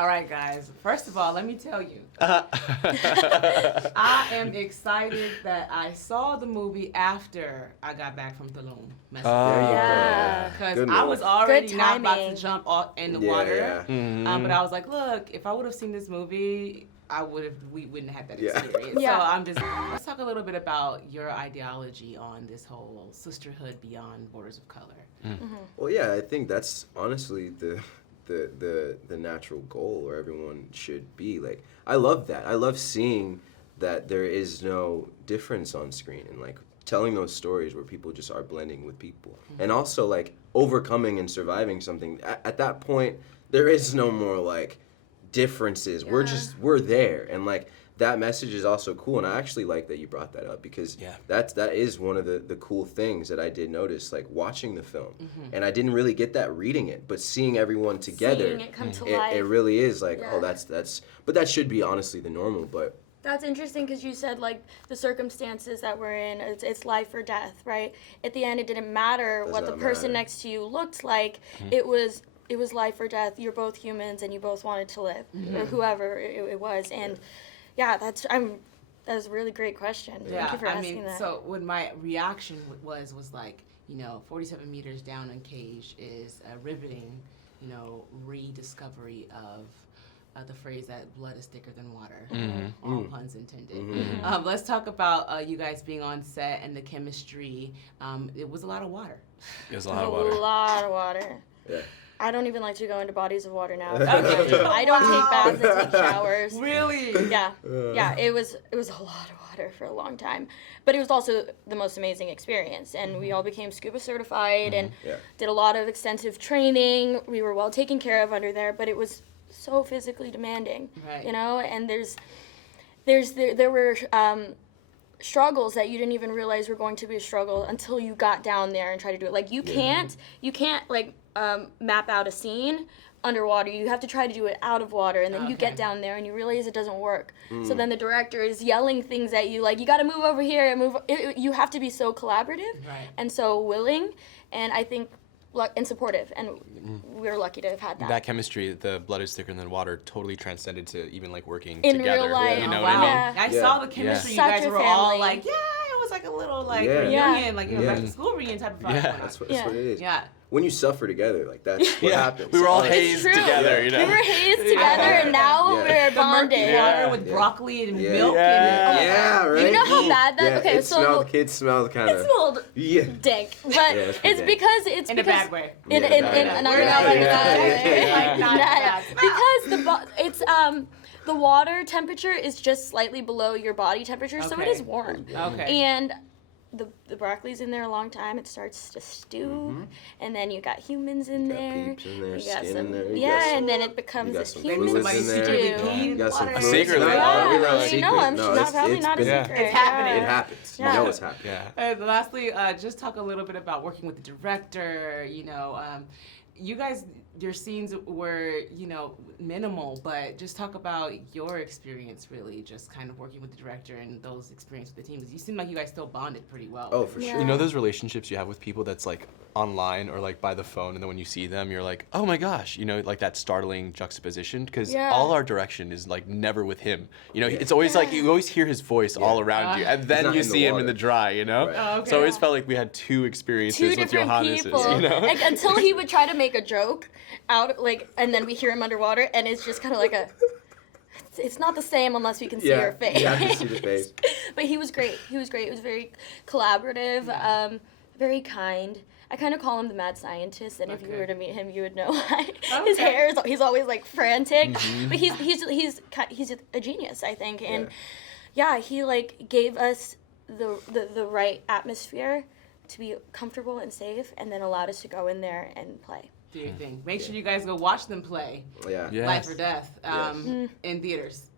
All right, guys. First of all, let me tell you. I am excited that I saw the movie after I got back from Tulum. There you go. Because I was already not about to timing. jump in the water. Yeah. Mm-hmm. But I was like, look, if I would have seen this movie, we wouldn't have that experience. Yeah. So let's talk a little bit about your ideology on this whole sisterhood beyond borders of color. Well, yeah, I think that's honestly the natural goal where everyone should be. Like, I love that. I love seeing that there is no difference on screen and like telling those stories where people just are blending with people. And also like overcoming and surviving something. At that point, there is no more like differences. We're there. And like that message is also cool, and I actually like that you brought that up because that is one of the cool things that I did notice, like watching the film, and I didn't really get that reading it, but seeing everyone together, Seeing it come to life. It really is like, oh, that's, but that should be honestly the normal, but. That's interesting because you said like the circumstances that we're in, it's life or death, right? At the end, it didn't matter what the person next to you looked like. It was life or death. You're both humans, and you both wanted to live, or whoever it was, and. Yeah, that was a really great question. Thank you for asking that. So what my reaction was like, 47 meters down Uncaged is a riveting, rediscovery of the phrase that blood is thicker than water. All puns intended. Let's talk about you guys being on set and the chemistry. It was a lot of water. It was a lot of water. A lot of water. Yeah. I don't even like to go into bodies of water now. I don't take baths, I take showers. Really? Yeah. Yeah, it was a lot of water for a long time. But it was also the most amazing experience. And we all became scuba certified and did a lot of extensive training. We were well taken care of under there, but it was so physically demanding. Right. And there were struggles that you didn't even realize were going to be a struggle until you got down there and tried to do it. Like you can't like map out a scene underwater. You have to try to do it out of water, and then you get down there and you realize it doesn't work. So then the director is yelling things at you like, you got to move over here and move. You have to be so collaborative and so willing, and I think and supportive, and we're lucky to have had that. That chemistry, the blood is thicker than water, totally transcended to even like working in together. real life. You know Wow. what I mean? I saw the chemistry. You Such guys a were all family. like, it was like a little like Yeah. reunion, like back to school reunion type of vibe. Yeah. going on. That's what it is. Yeah. When you suffer together, like that's what happens. We were all Honestly. hazed true. together, We were hazed together, and now we're The bonded. murky water with broccoli and milk. Yeah. And, Yeah, right. You know how bad that? Yeah, Okay, it so kids smelled kind it of. smelled Yeah. dank, but it's pretty it's dank. because it's in a because bad way. in Yeah, another We're not way. like that. Like, not bad. Because it's the water temperature is just slightly below your body temperature, so it Okay. is warm. Okay. And the broccoli's in there a long time. It starts to stew, and then you got humans in You got there. peeps in there, You got skin some, in there. You got some- and then it You becomes got a some human fluids in stew. there. You got some Water. fluids. Secretly. No, Yeah, we're not no, I'm secret. not probably not a been- secret. It's happening. It happens. Yeah. You know it's happening. Yeah. And lastly, just talk a little bit about working with the director. You guys, your scenes were, minimal, but just talk about your experience, really, just kind of working with the director and those experiences with the team. Because you seem like you guys still bonded pretty well. Oh, for Yeah. sure. You know those relationships you have with people that's like online or like by the phone, and then when you see them, you're like, oh my gosh, like that startling juxtaposition, because all our direction is like never with him. It's always like you always hear his voice all around you, and then not you in the see him water. in the dry, Right. Oh, okay. So I always felt like we had two experiences Two with different Johannes's, people. Like, until he would try to make a joke out, and then we hear him underwater, and it's just kind of like it's not the same unless we can see her face. You have to see the face. But he was great. It was very collaborative, very kind. I kind of call him the mad scientist, and if you were to meet him, you would know why. His hair he's always like frantic, but he's a genius, I think, and he like gave us the right atmosphere to be comfortable and safe, and then allowed us to go in there and play. Do your thing. Make sure you guys go watch them play Yeah. Yes. Life or Death in theaters.